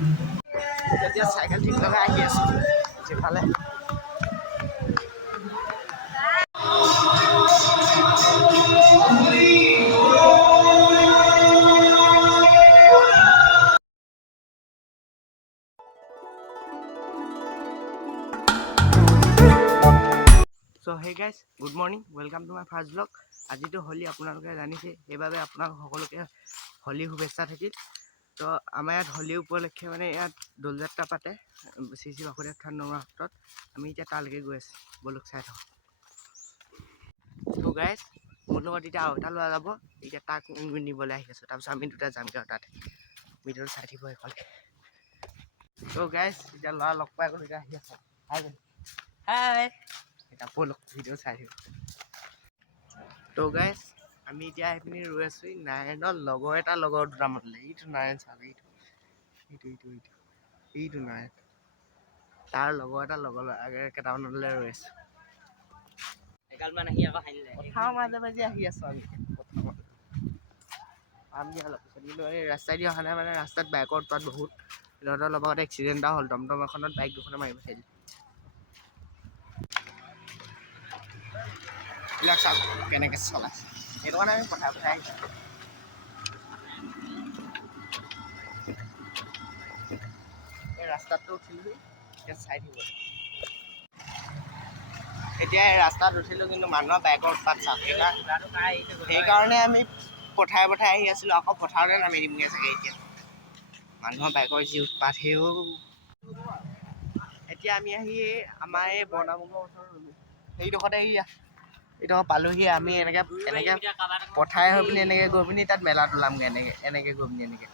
এতিয়া চাইকেল ঠিক লগাই আহি আছোঁ যিফালে So hey guys, good morning. Welcome to my first vlog. আজিতো হোলি আপোনালোকে জানিছে সেইবাবে আপোনাক সকলোকে হোলি শুভেচ্ছা থাকিল। তো আমাৰ ইয়াত হোলি উপলক্ষে মানে ইয়াত দোল যাত্ৰা পাতে শ্ৰী বাসুদেৱ থান নমৰাসত্ৰত। আমি এতিয়া তালৈকে গৈ আছোঁ, বলক চাই থাকোঁ। তো গাইজ মোৰ লগত এতিয়া আৰু এটা ল'ৰা যাব, এতিয়া তাক নিবলৈ আহি আছোঁ। তাৰপিছত আমি দুটা যামগৈ আৰু তাতে ভিডিঅ'টো চাই থাকিব এইফালে। তো গাইজ এতিয়া ল'ৰা লগ পাই গ'ল, এতিয়া আহি আছোঁ। হাই এটা বলক ভিডিঅ' চাই থাকিব। তো গাইজ আমি এতিয়া আহি পিনি ৰৈ আছোঁ নাৰায়ণৰ লগৰ এটা লগৰ দুটা মাতিলে। এইটো নাৰায়ণ চাওক, এইটো নাৰায়ণ, তাৰ লগৰ এটা লগৰ কেইটামানলৈ ৰৈ আছোঁ। পথাৰৰ মাজে মাজে আহি আছোঁ আমি অলপ পিছত, কিন্তু এই ৰাস্তাইদি অহা নাই মানে ৰাস্তাত বাইকৰ উৎপাত বহুত। সিহঁতৰ লগত এক্সিডেণ্ট এটা হ'ল, টমটম এখনত বাইক দুখনে মাৰি পঠাই দিলে। এইবিলাক চাওক কেনেকৈ চলাইছে, সেইটো কাৰণে আমি পঠাই আহিছোঁ। এই ৰাস্তাটো উঠিলোঁ, এতিয়া চাই থাকিব। এতিয়া এই ৰাস্তাত উঠিলোঁ, কিন্তু মানুহৰ বাইকৰ উৎপাত চাওক। সেইকাৰণে আমি পঠাই আহি আছিলোঁ। আকৌ পথাৰতে নামি দিমগৈ চাগে এতিয়া, মানুহৰ বাইকৰ যি উৎপাত সেও। এতিয়া আমি আহি আমাৰ এই বৰ্ণামুখৰ ওচৰৰ সেইডোখৰতে এইডোখৰ পালোহি। আমি এনেকৈ পঠাই হৈ পিনি এনেকৈ গৈ পিনি তাত মেলাত ওলামগৈ, এনেকৈ গৈ পিনি এনেকৈ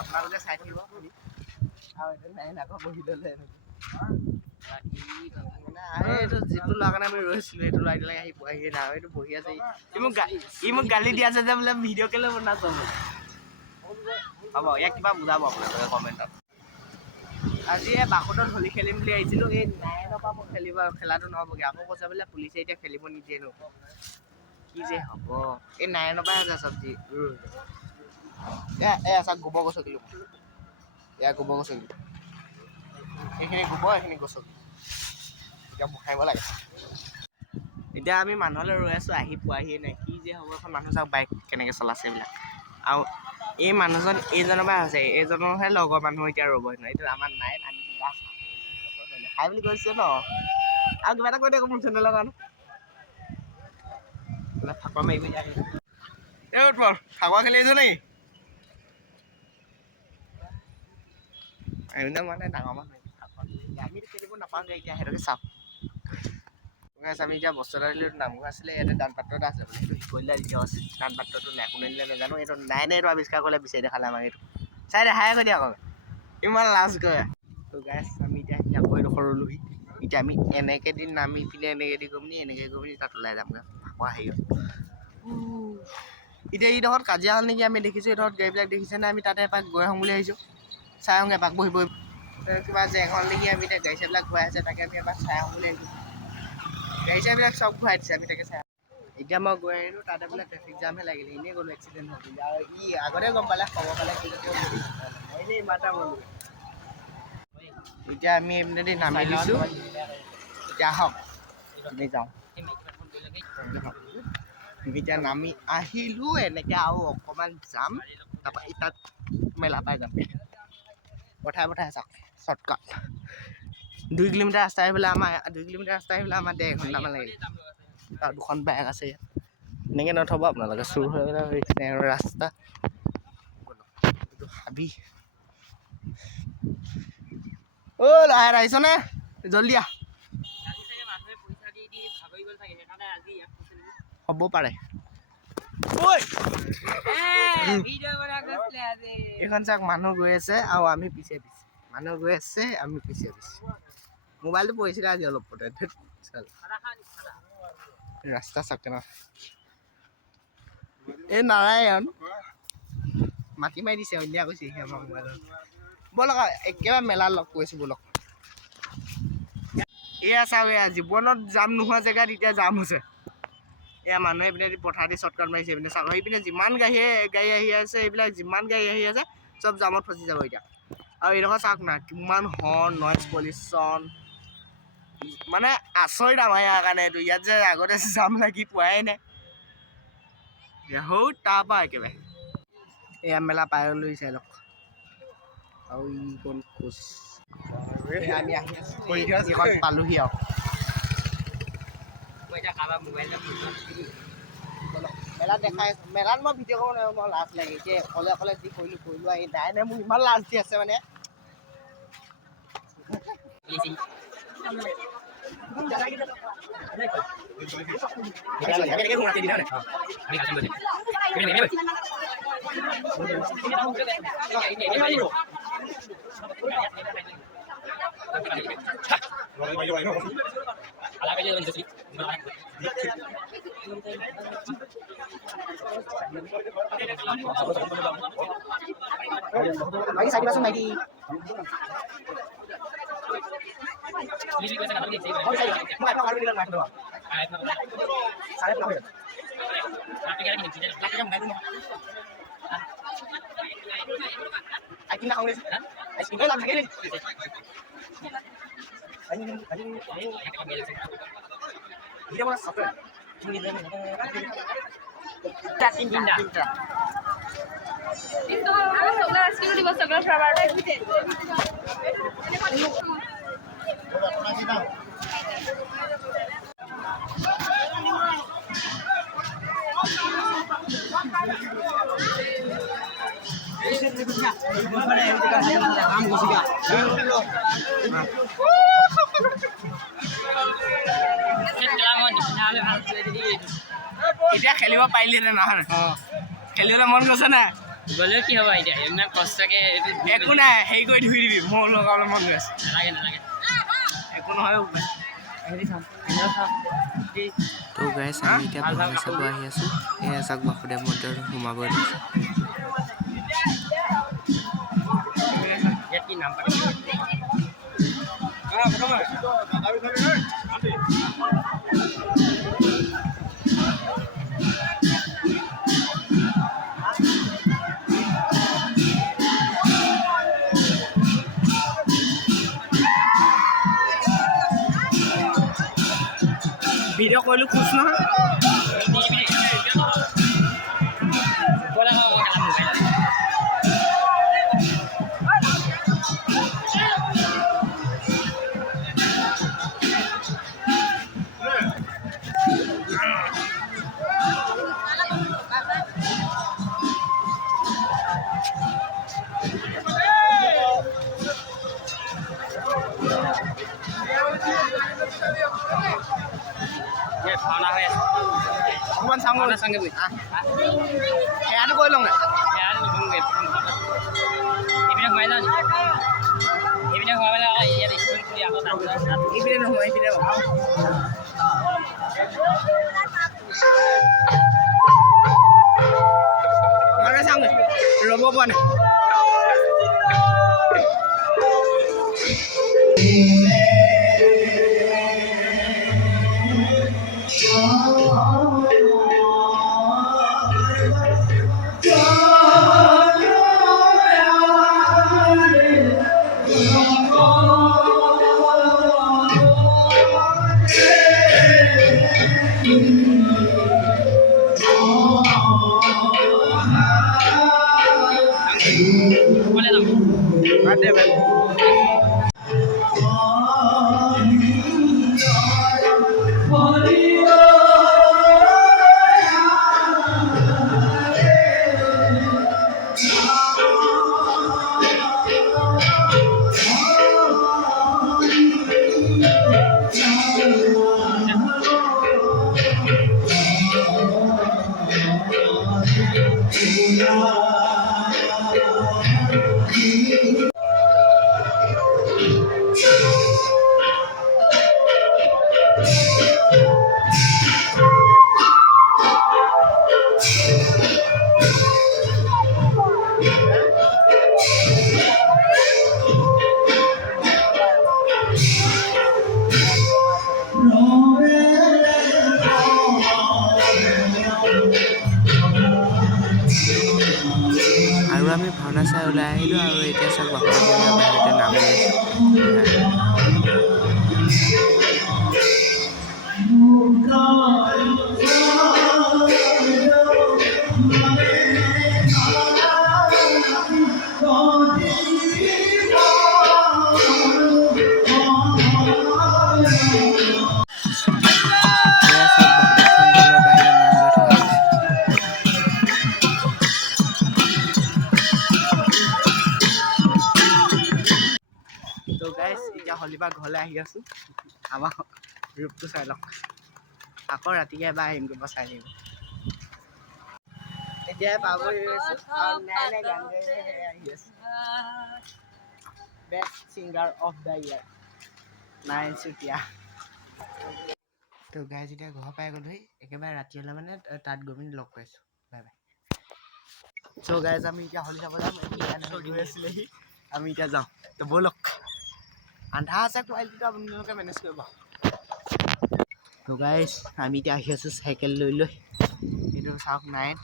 আপোনালোকে চাই থাকিব। আৰু এইটো নাই আকৌ বহি ল'লে এইটো যিটো ল'ৰা কাৰণে আমি ৰৈছিলোঁ, সেইটো ল'ৰা এতিয়ালৈকে আহি পোৱাহিয়ে নাই। এইটো বহি আছে, ই মোক গালি দি আছে যে বোলে ভিডিঅ' কেলৈ বনাইছ বোলে। হ'ব, ইয়াক কিবা বুজাব আপোনালোকে কমেণ্টত। আজি এই বাসুদত হোলী খেলিম বুলি আহিছিলোঁ, এই নাৰায়ণৰ পৰা মোক খেলাটো নহ'বগৈ। আকৌ কৈছে বোলে পুলিচে এতিয়া খেলিব নিদিয়ে ন, কি যে হ'ব। এই নাৰায়ণৰ পৰাই আছে চব্জি চাওক, গোবৰ গছকি এয়া গোবৰ গছকি, এইখিনি গোবৰ এইখিনি গছকি, এতিয়া বহাইব লাগে। এতিয়া আমি মানুহলৈ ৰৈ আছোঁ, আহি পোৱাহিয়ে নাই। কি যে হ'ব এখন মানুহ চাওক বাইক কেনেকৈ চলাইছে এইবিলাক। আৰু এই মানুহজন এইজনৰ পৰা হৈছে, এইজনৰহে লগৰ মানুহ এতিয়া ৰ'ব নহয়। এইটো আমাৰ নাই, আমি খাই বুলি কৈছে ন। আৰু কিবা এটা কৈ দিয়ক মোৰ চেনেলৰ কাৰণে। ফাকুৱা মাৰিব এই উৎপল, ফাকুৱা খেলি আহিছ নেকি? মানে ডাঙৰ মানুহ আমিতো খেলিব নাপাওঁগৈ এতিয়া, সেইটোকে চাওক। আমি এতিয়া বস্তু এটা দিলোঁ, নামঘৰ আছিলে ইয়াতে দান পাত্ৰ এটা আছে, সেইটো শিকলিলে এতিয়াও আছে। দান পাত্ৰটো নাই, কোনে দিলে নাজানো। এইটো নাইনে এইটো আৱিষ্কাৰ কৰিলে, বিচাৰি দেখালে আমাক। এইটো চাই দেখাই কৈ দিয়া আকৌ, ইমান লাজ কৰে। তো গাইজ আমি এতিয়া আকৌ এডোখৰ ৰ'লোহি। এতিয়া আমি এনেকৈ দি নামি পিনে এনেকৈ দি গৈ পিনি এনেকৈ গৈ পিনি তাত ওলাই যামগৈ আকৌ হেৰিত। এতিয়া এইডোখৰত কাজিয়া হ'ল নেকি, আমি দেখিছোঁ এইডোখৰত গাড়ীবিলাক দেখিছে নাই। আমি তাতে এপাক গৈ আহোঁ বুলি আহিছোঁ, চাই আহোঁগৈ এপাক বহি কিবা জেং হ'ল নেকি। আমি এতিয়া গাড়ী চাৰিবিলাক ঘূৰাই আছে, তাকে আমি এপাক চাই আহোঁ বুলি আহিছোঁ। গাড়ী চাৰিবিলাক চব ঘূৰাই দিছে, আমি তাকে চাই আহোঁ। এতিয়া মই গৈ আহিলোঁ, তাতে বোলে ট্ৰেফিক জামহে লাগিলে, এনেই গ'লোঁ এক্সিডেণ্ট হ'ল বুলি। আৰু ই আগতে গম পালে, খবৰ পালে, এনেই ইমান এটা গ'লোঁ। এতিয়া আমি এইপিনেদি নামি দিছোঁ, এতিয়া আহক আমি যাওঁ। এতিয়া নামি আহিলোঁ, এনেকৈ আৰু অকণমান যাম, তাৰপৰা তাত মেলা পাই যাম। পঠাই চাওক, শ্বৰ্টকাট 2 কিলোমিটাৰ ৰাস্তা আহিবলৈ আমাৰ 1.5 ঘণ্টামান লাগিল। আৰু দুখন বাইক আছে ইয়াত, এনেকৈ নথ'ব আপোনালোকে, চুৰ হৈ গ'লে ৰাস্তা। এইটো হাবি। অ' লাহে আহিছনে? জল্দি আহ। হ'ব পাৰে। এইখন চাওক, মানুহ গৈ আছে আৰু আমি পিছে মানুহ গৈ আছে, আমি পিছে মোবাইলটো পৰিছিলে আজি অলপ পতে। ৰাস্তা চাওক কেনেকুৱা। এই নাৰায়ণ মাটি মাৰি দিছে, উলিয়াই কৈছে আমাৰ মোবাইলত। ব'লক একেবাৰে মেলা লগ কৰিছোঁ, ব'লক। এয়া চাওক, এয়া জীৱনত জাম নোহোৱা জেগাত এতিয়া জাম হৈছে। এয়া মানুহে এইপিনে পথাৰ দি শ্বৰ্টকাট মাৰিছে, এইপিনে চাওক। সেইপিনে যিমান গাড়ী আহি আছে, এইবিলাক যিমান গাড়ী আহি আছে চব জামত ফচি যাব এতিয়া। আৰু এইডোখৰ চাওক না কিমান হৰ্ণ নইজ পলিউশ্যন মানে আচৰিত আমাৰ ইয়াৰ কাৰণে এইটো ইয়াত যে আগতে যাম লাগি পোৱাই নাই সৌ তাৰপৰা একেবাৰে এয়া মেলা পাৰ লৈ চাই লওক আৰু ইকণ খোজ আমি আহি আছোঁ পালোহি আৰু মেলাত দেখাই মেলাত মই ভিডিঅ' কৰিব নোৱাৰোঁ মই লাজ লাগে এতিয়া অকলে অকলে যি কৰিলোঁ আহি নাই নাই মোৰ ইমান লাজ দি আছে মানে lagi saya langsung lagi itu sebelah skill di sebelah flower এতিয়া খেলিব পাৰিলে নহয় খেলিবলৈ মন গৈছে না গ'লেও কি হ'ব এতিয়া ইমান কষ্টকে একো নাই হেৰি কৰি ধুই দিবি মোৰ লগাবলৈ মন গৈ আছে নালাগে নালাগে একো নহয় তো গাইছ আমি এতিয়া ভাওনা চাব আহি আছোঁ এয়া চাওক বাসুদেৱ মন্দিৰত সোমাব দিছোঁ ইয়াত কি নাম পাতিব ভিডিঅ' কৰিলোঁ খুচ নহয় ভাওনা হৈ আছে অকণমান চাওঁ ভাওনা চাওঁগে বৈ সেয়াটো কৰি লওঁ এইপিনে সোমাই যাওঁ এইপিনে সোমাই পেলাই আকৌ ইয়াত স্কুল খুলি আকৌ এইপিনে নহয় এইপিনে চাওঁগে ৰ'ব পৰা নাই আৰু আমি ভাওনা চাই ওলাই আহিলোঁ আৰু এতিয়া চাওক বাহিৰতে নাম লৈ আছোঁ। এয়া চাওক বাসুদেৱ থান দলৰ বাহিৰত নাম লৈ থকা হৈছে। তো গাইজ এতিয়া হলিপা ঘৰলৈ আহি আছোঁ। আমাৰ ৰূপটো চাই লওক। আকৌ ৰাতিকে এবাৰ আহিমগৈ মই চাই আহিম। এতিয়া পাবহি গৈছোঁ আৰু নাই গান গাই আহি আছোঁ। Best singer of the year Narayan চুতীয়া। তো গাইজ এতিয়া ঘৰ পাই গ'লোহি। একেবাৰে ৰাতি হ'লে মানে তাত গৈ পিনি লগ পাইছোঁ। Bye bye. চ' গাইজ আমি এতিয়া হলি চাব যাম। গৈ আছিলেহি আমি এতিয়া যাওঁ। তো ব'লক। আন্ধাৰ আছে কোৱালিটিটো আপোনালোকে মেনেজ কৰিব। তো গাইজ আমি এতিয়া আহি আছোঁ চাইকেল লৈ লৈ। এইটো চাওক নাইন।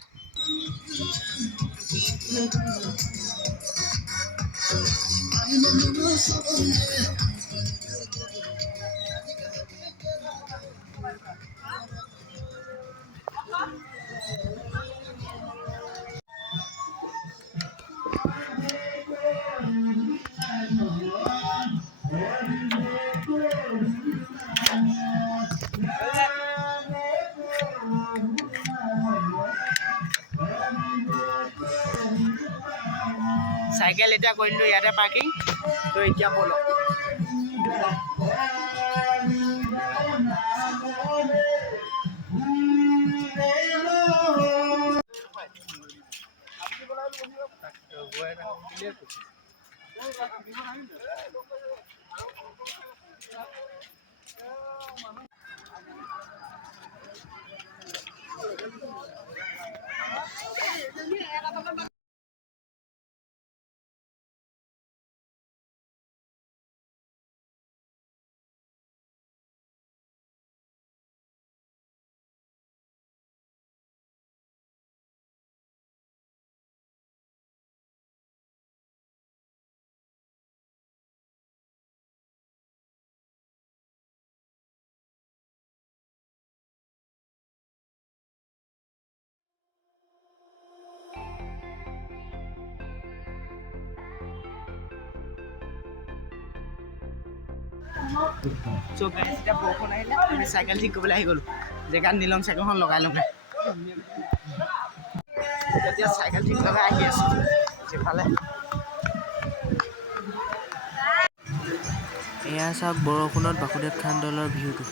চাইকেল এতিয়া কৰিলোঁ ইয়াতে পাৰ্কিং। তো এতিয়া ব'লক। চ' গাইজ এতিয়া বৰষুণ আহিলে আমি চাইকেল ঠিক কৰিবলৈ আহি গ'লোঁ। জেগাত নিলম চাইকেলখন লগাই লওঁগে। এতিয়া চাইকেল ঠিক লগাই আহি আছোঁ সিফালে। এয়া চাওক বৰষুণত বাসুদেৱ থান দলৰ ভিউটো।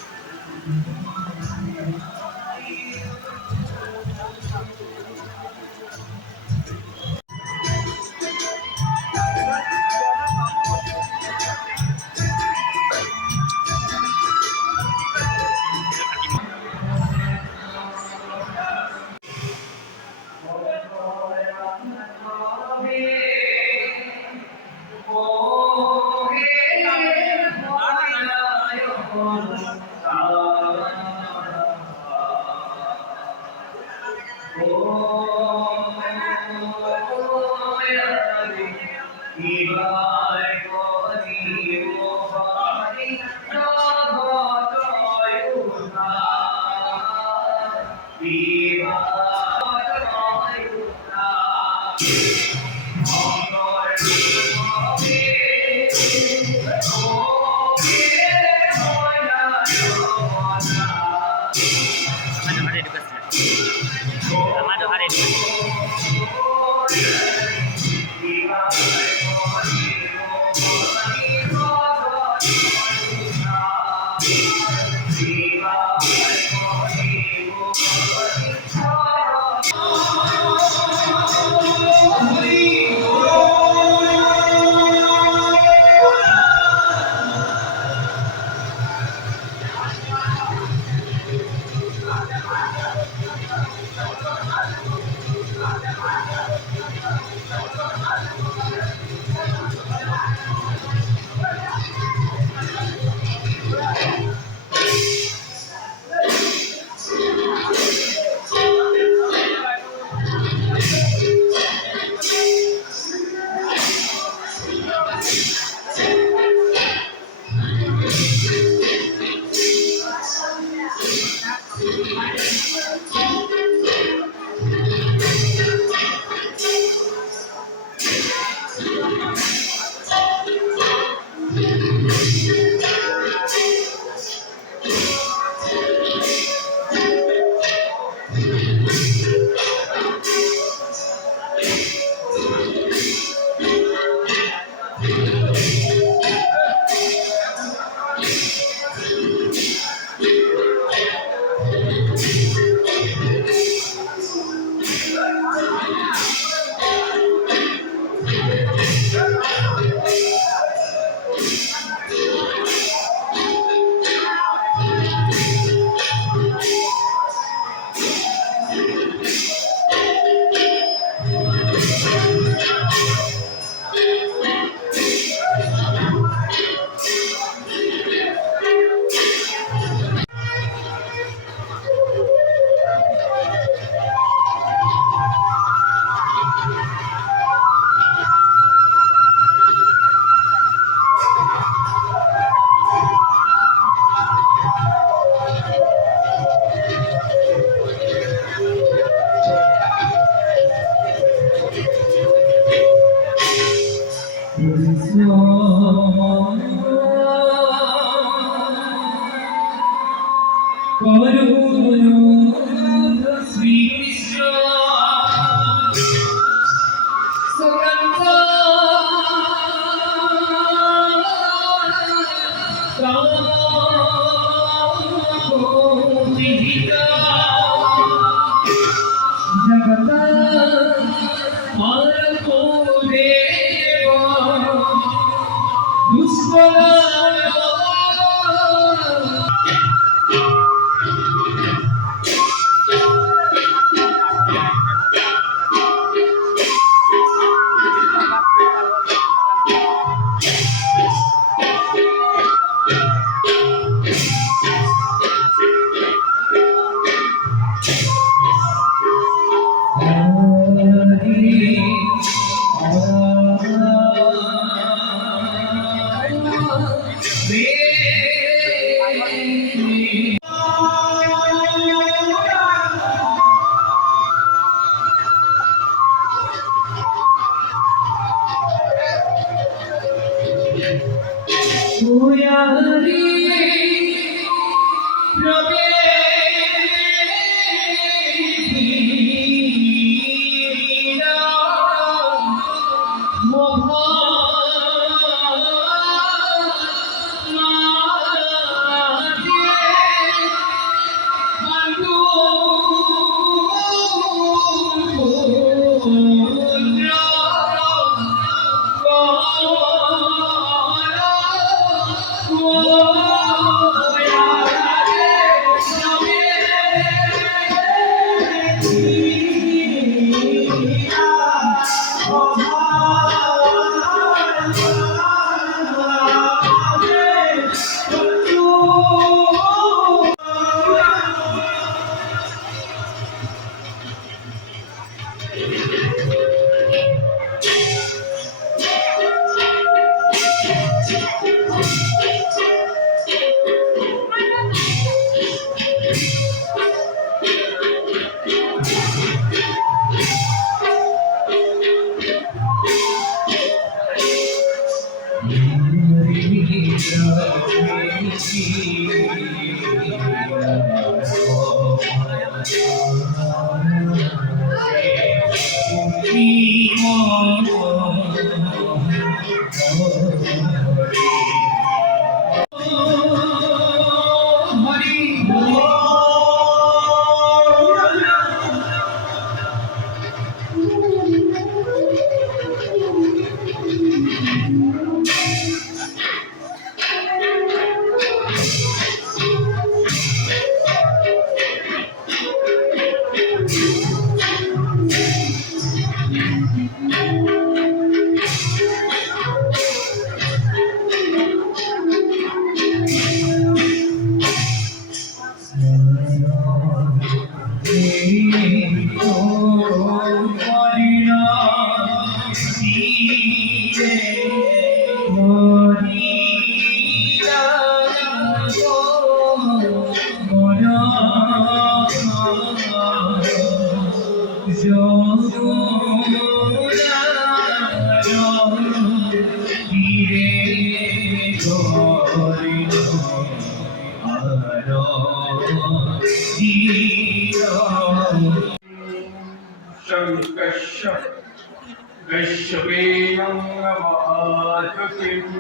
वैश्वेयं महाजुतिम्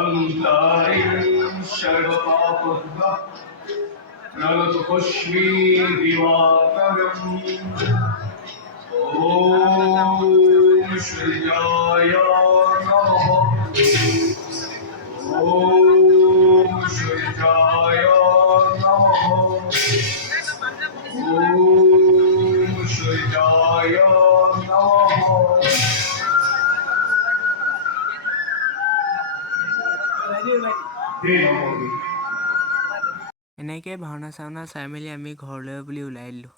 अन्तारिं सर्वपापद्वः प्रणतपुष्पी दिवाकरम् ॐ श्रीयाय नमः ॐ श्रीयाय नमः ॐ श्रीयाय এনেকৈ ভাওনা চাওনা চাই মেলি আমি ঘৰলৈ বুলি ওলাই দিলোঁ।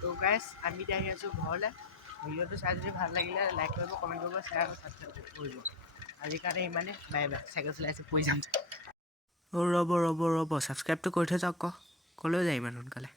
তো গাইছ আমি এতিয়া আহি আছোঁ ঘৰলৈ। ভিডিঅ'টো চাই যদি ভাল লাগিলে লাইক কৰিব, কমেণ্ট কৰিব, শ্বেয়াৰ আৰু ছাবস্ক্ৰাইব কৰিব। আজিৰ কাৰণে ইমানে, বাই বাই। চাইকেল চলাই আছোঁ, পৰি যাম। ৰ'ব ছাবস্ক্ৰাইবটো কৰি থৈ যাওক আকৌ, ক'লৈ যায় ইমান সোনকালে।